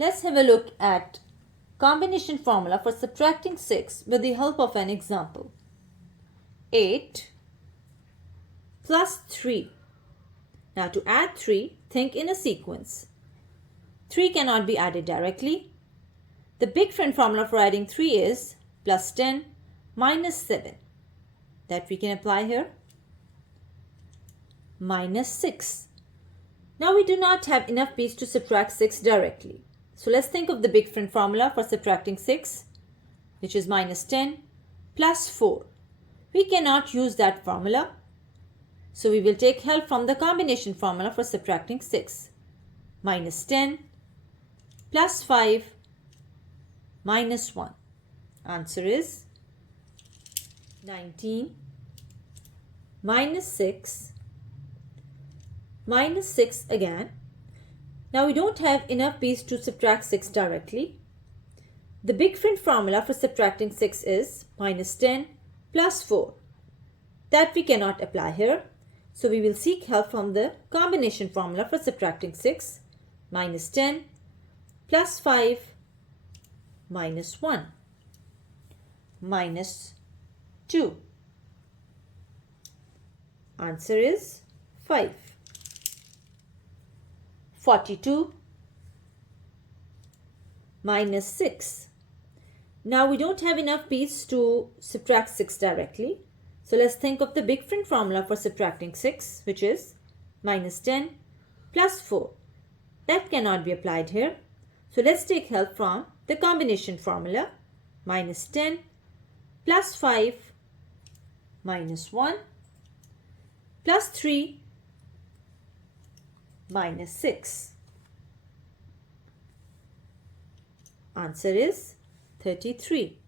Let's have a look at combination formula for subtracting 6 with the help of an example. 8 plus 3. Now to add 3, think in a sequence. 3 cannot be added directly. The big friend formula for adding 3 is plus 10 minus 7. That we can apply here. Minus 6. Now we do not have enough base to subtract 6 directly. So let's think of the big friend formula for subtracting 6, which is minus 10 plus 4. We cannot use that formula. So we will take help from the combination formula for subtracting 6. Minus 10 plus 5 minus 1. Answer is 19 minus 6 minus 6 again. Now we don't have enough base to subtract 6 directly. The big friend formula for subtracting 6 is minus 10 plus 4. That we cannot apply here. So we will seek help from the combination formula for subtracting 6. Minus 10 plus 5 minus 1. Minus 2. Answer is 5. 42 minus 6. Now we don't have enough base to subtract 6 directly. So let's think of the big friend formula for subtracting 6, which is minus 10 plus 4. That cannot be applied here. So let's take help from the combination formula. Minus 10 plus 5 minus 1 plus 3 minus 6. Answer is 33.